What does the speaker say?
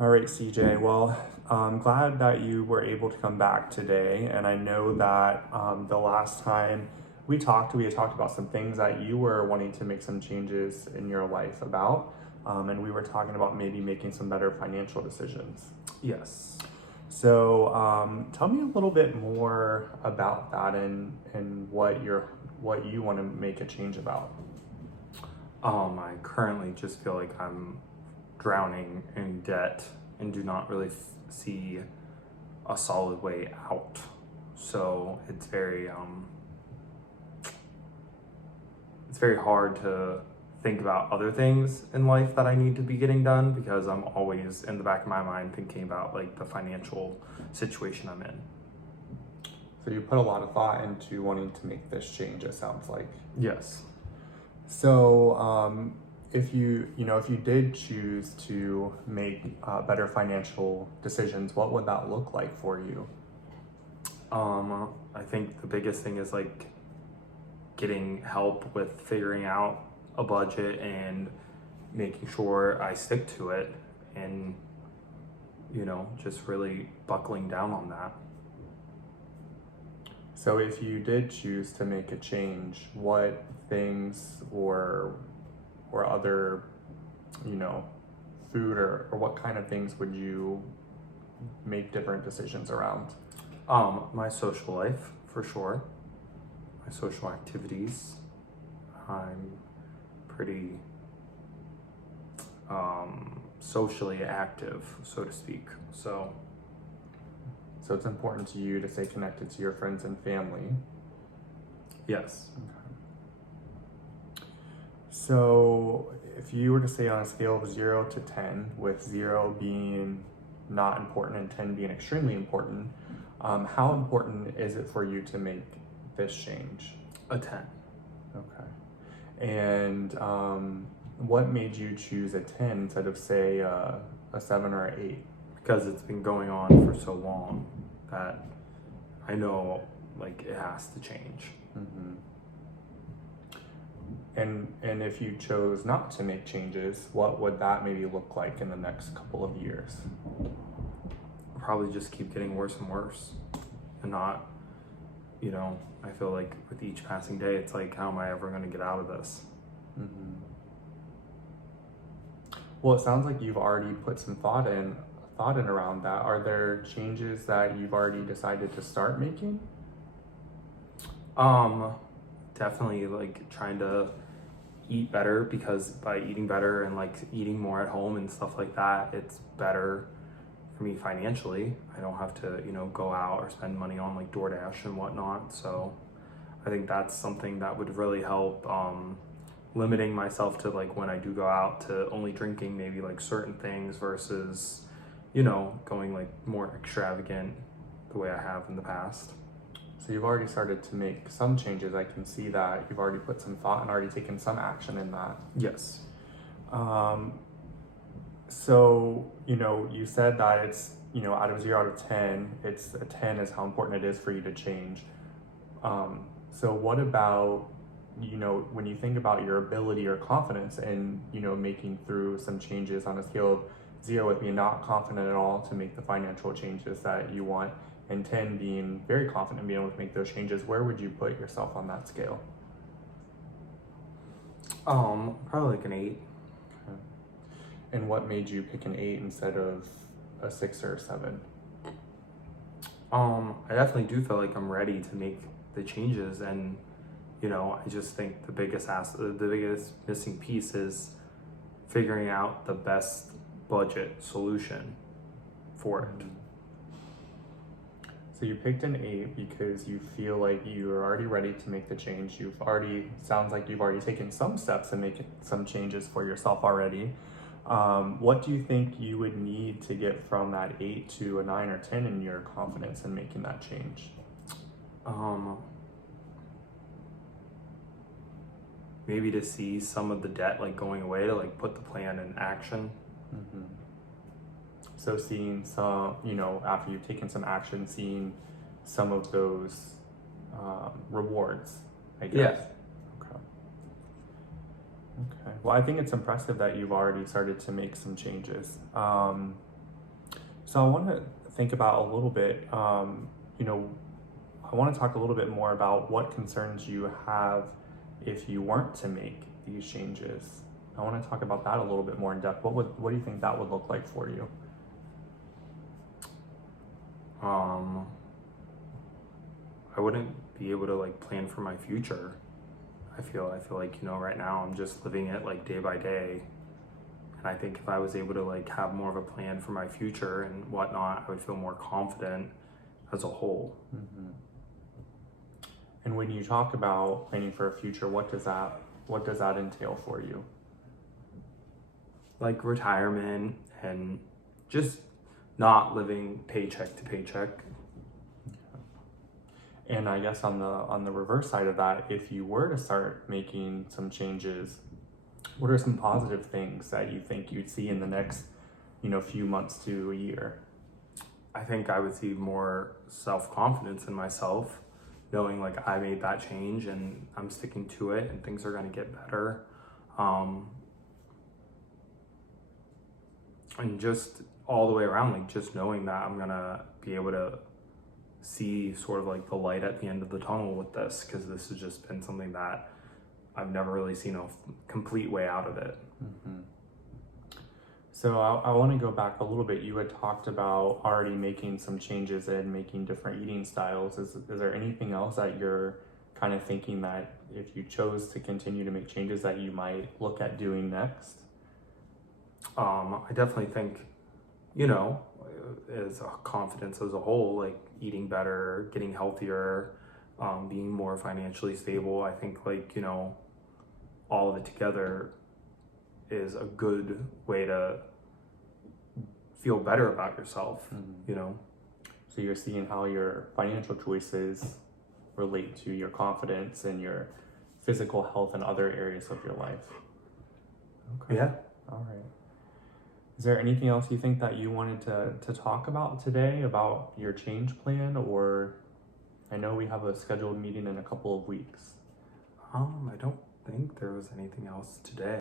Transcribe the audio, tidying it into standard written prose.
All right, CJ. Well, I'm glad that you were able to come back today. And I know that the last time we had talked about some things that you were wanting to make some changes in your life about. And we were talking about maybe making some better financial decisions. Yes. So tell me a little bit more about that and what you want to make a change about. I currently just feel like I'm drowning in debt and do not really see a solid way out. So it's very hard to think about other things in life that I need to be getting done because I'm always in the back of my mind thinking about like the financial situation I'm in. So you put a lot of thought into wanting to make this change, it sounds like. Yes. So, if you did choose to make better financial decisions, what would that look like for you? I think the biggest thing is like getting help with figuring out a budget and making sure I stick to it and, just really buckling down on that. So, if you did choose to make a change, what things or other, you know, food or what kind of things would you make different decisions around? My social life, for sure. My social activities. I'm pretty socially active, so to speak. So it's important to you to stay connected to your friends and family. Yes. So, if you were to say on a scale of 0 to 10, with 0 being not important and 10 being extremely important, how important is it for you to make this change? A 10. Okay. And what made you choose a 10 instead of, say, a 7 or an 8? Because it's been going on for so long that I know like it has to change. Mm-hmm. And if you chose not to make changes, what would that maybe look like in the next couple of years? I'll probably just keep getting worse and worse and not, I feel like with each passing day, it's like, how am I ever going to get out of this? Mm-hmm. Well, it sounds like you've already put some thought in around that. Are there changes that you've already decided to start making? Definitely like trying to eat better because by eating better and like eating more at home and stuff like that, it's better for me financially. I don't have to, go out or spend money on like DoorDash and whatnot. So I think that's something that would really help. Limiting myself to like when I do go out to only drinking maybe like certain things versus, going like more extravagant the way I have in the past. So you've already started to make some changes. I can see that you've already put some thought and already taken some action in that. Yes. So, you said that it's, out of 0 out of 10, it's a 10 is how important it is for you to change. So what about, when you think about your ability or confidence in, making through some changes on a scale of 0 with being not confident at all to make the financial changes that you want, and 10 being very confident in being able to make those changes, where would you put yourself on that scale? Probably like an 8. Okay. And what made you pick an 8 instead of a 6 or a 7? I definitely do feel like I'm ready to make the changes, and I just think the biggest missing piece is figuring out the best budget solution for it. So you picked an 8 because you feel like you're already ready to make the change. Sounds like you've already taken some steps and making some changes for yourself already. What do you think you would need to get from that 8 to a 9 or 10 in your confidence in making that change? Maybe to see some of the debt like going away to like put the plan in action. Mm-hmm. So seeing some, after you've taken some action, seeing some of those rewards, I guess. Yeah. Okay. Okay. Well, I think it's impressive that you've already started to make some changes. So I want to think about a little bit, you know, I want to talk a little bit more about what concerns you have if you weren't to make these changes. I want to talk about that a little bit more in depth. What do you think that would look like for you? Um, I wouldn't be able to like plan for my future. I feel like, you know, right now I'm just living it like day by day. And I think if I was able to like have more of a plan for my future and whatnot, I would feel more confident as a whole. Mm-hmm. And when you talk about planning for a future, what does that entail for you? Like retirement and just not living paycheck to paycheck. And I guess on the reverse side of that, if you were to start making some changes, what are some positive things that you think you'd see in the next, few months to a year? I think I would see more self-confidence in myself, knowing like I made that change and I'm sticking to it and things are going to get better. Um, and just all the way around, like just knowing that I'm going to be able to see sort of like the light at the end of the tunnel with this, because this has just been something that I've never really seen a complete way out of it. Mm-hmm. So I want to go back a little bit. You had talked about already making some changes and making different eating styles. Is there anything else that you're kind of thinking that if you chose to continue to make changes that you might look at doing next? I definitely think, you know, as a confidence as a whole, like eating better, getting healthier, being more financially stable. I think like, you know, all of it together is a good way to feel better about yourself, you know. So you're seeing how your financial choices relate to your confidence and your physical health and other areas of your life. Okay. Yeah. All right. Is there anything else you think that you wanted to talk about today about your change plan? Or I know we have a scheduled meeting in a couple of weeks. I don't think there was anything else today.